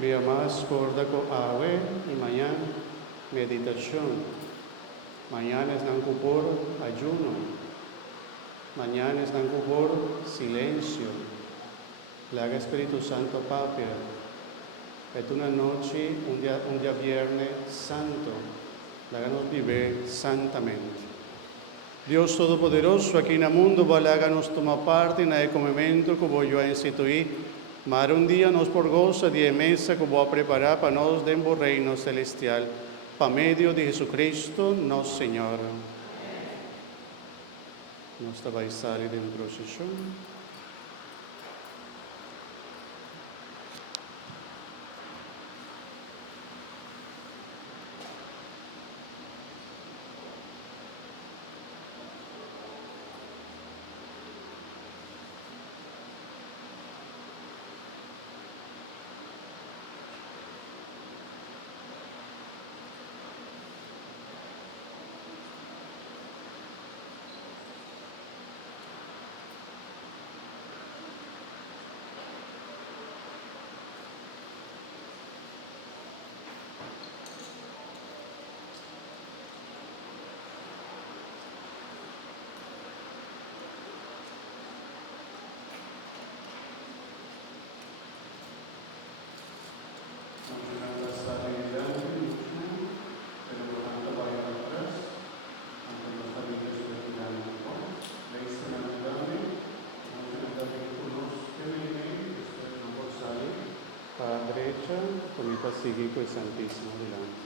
Via más corda co ave y mañana meditación. Mañana es por ayuno. Mañana es por silencio. Le haga Espíritu Santo Papia. Es una noche, un día viernes santo. Le háganos vivir santamente. Dios Todopoderoso, aquí en el mundo, vale, háganos tomar parte en el comimiento que voy a instituir. Mar un día nos por goza de mesa que voy a preparar para nos den por reino celestial. Pa medio de Jesucristo, nuestro Señor. Nuestra baisali de procesión. Para la derecha, comienza a seguir con el Santísimo delante.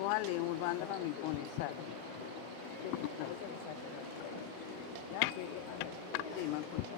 Wale urbanda para mi conizar. Sí, me acuerdo.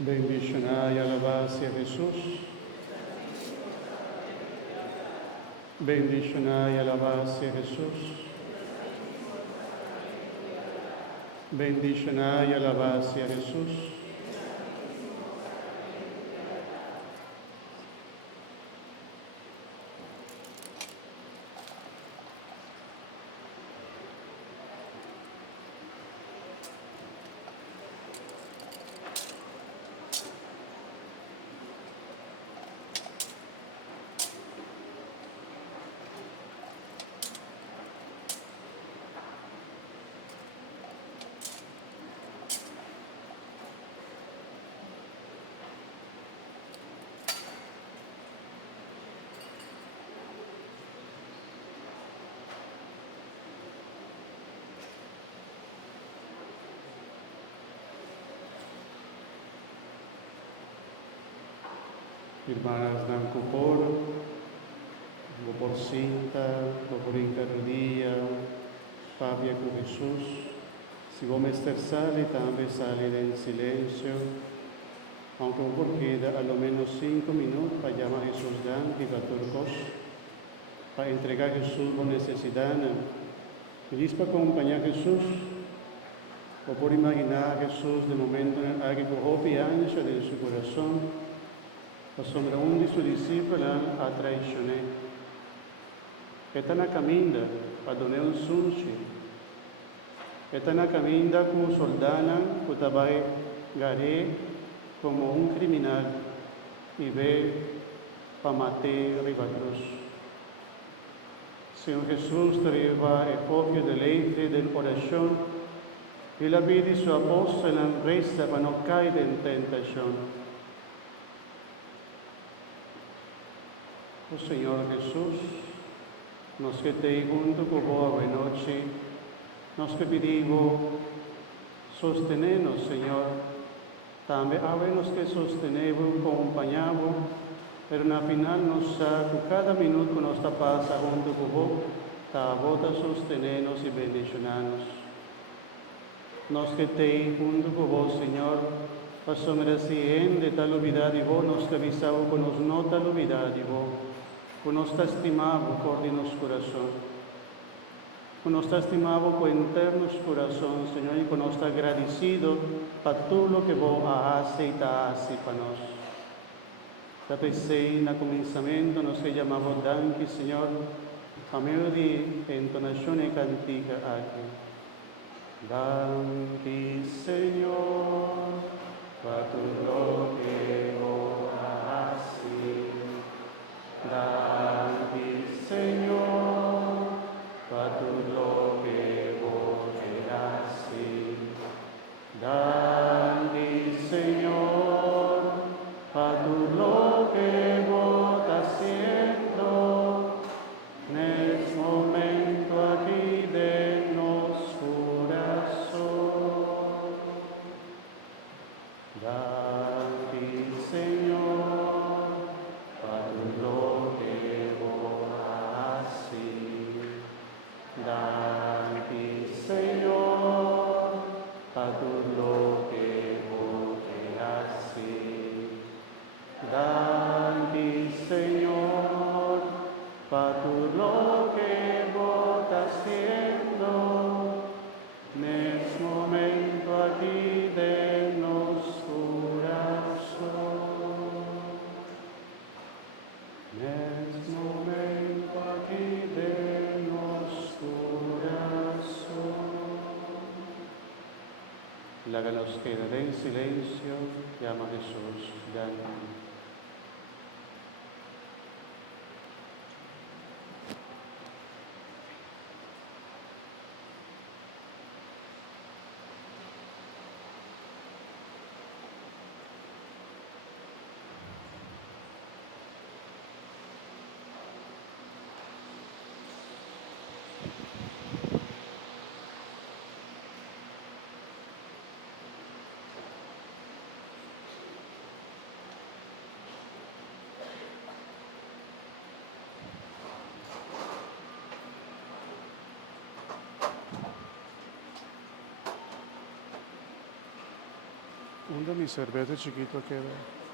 Bendicionad y alabad sea Jesús. Bendicionad y alabad sea Jesús. Bendicionad y alabad sea Jesús. Hermanas nan kupor, por cinta, por incardia, Fabia con Jesús. Si vos me sale, también sale en silencio, aunque por queda a lo menos 5 minutos para llamar a Jesús dan y para turcos, para entregar a Jesús con necesidad. Y dice para acompañar a Jesús, o por imaginar a Jesús de momento en el que cogió piancha de su corazón, o sobre un de sus discípulos a traicionar. Está na caminda para donar un sunchi. Está na caminda con soldana que trabaja garé como un criminal y ve para matar arriba cruz. Señor Jesús traía el copio de leite del corazón y la vida de su apóstol en resta para no caer en tentación. Oh Señor Jesús, nos que te junto con vos a noche, nos que pedimos sostenernos, Señor. También hábenos que sostenemos, acompañamos, pero al final nos saca cada minuto que nos pasa junto con vos, ta vota sostenernos y bendicionarnos. Nos que te junto con vos, Señor, pasamos de tal olvidad de vos, nos que avisamos con nos no tal olvidad de vos. Que nos estimamos por de nuestro corazón, que nos estimamos con internos corazón, Señor, y que nos está agradecido para todo lo que vos haces y ta hace para nos. La pensé en el comenzamiento, nos que llamamos Danke, Señor, a medio de entonación y cantica aquí. Danke, Señor, para todo lo que vos haces. Danke, Señor, para todo lo que vos haces. Danke, Señor, para todo lo que vos estás haciendo. En el momento aquí de nuestro corazón. Danke, Señor, para todo lo que vos haces. Danke, Señor, para todo lo que vos haces. Danke, Señor, para todo lo que vos estás haciendo. En este momento aquí de nuestro corazón. En este momento aquí de nuestro corazón. La que nos queda en silencio, llama a Jesús, llama. Un de mis cervezas chiquito queda.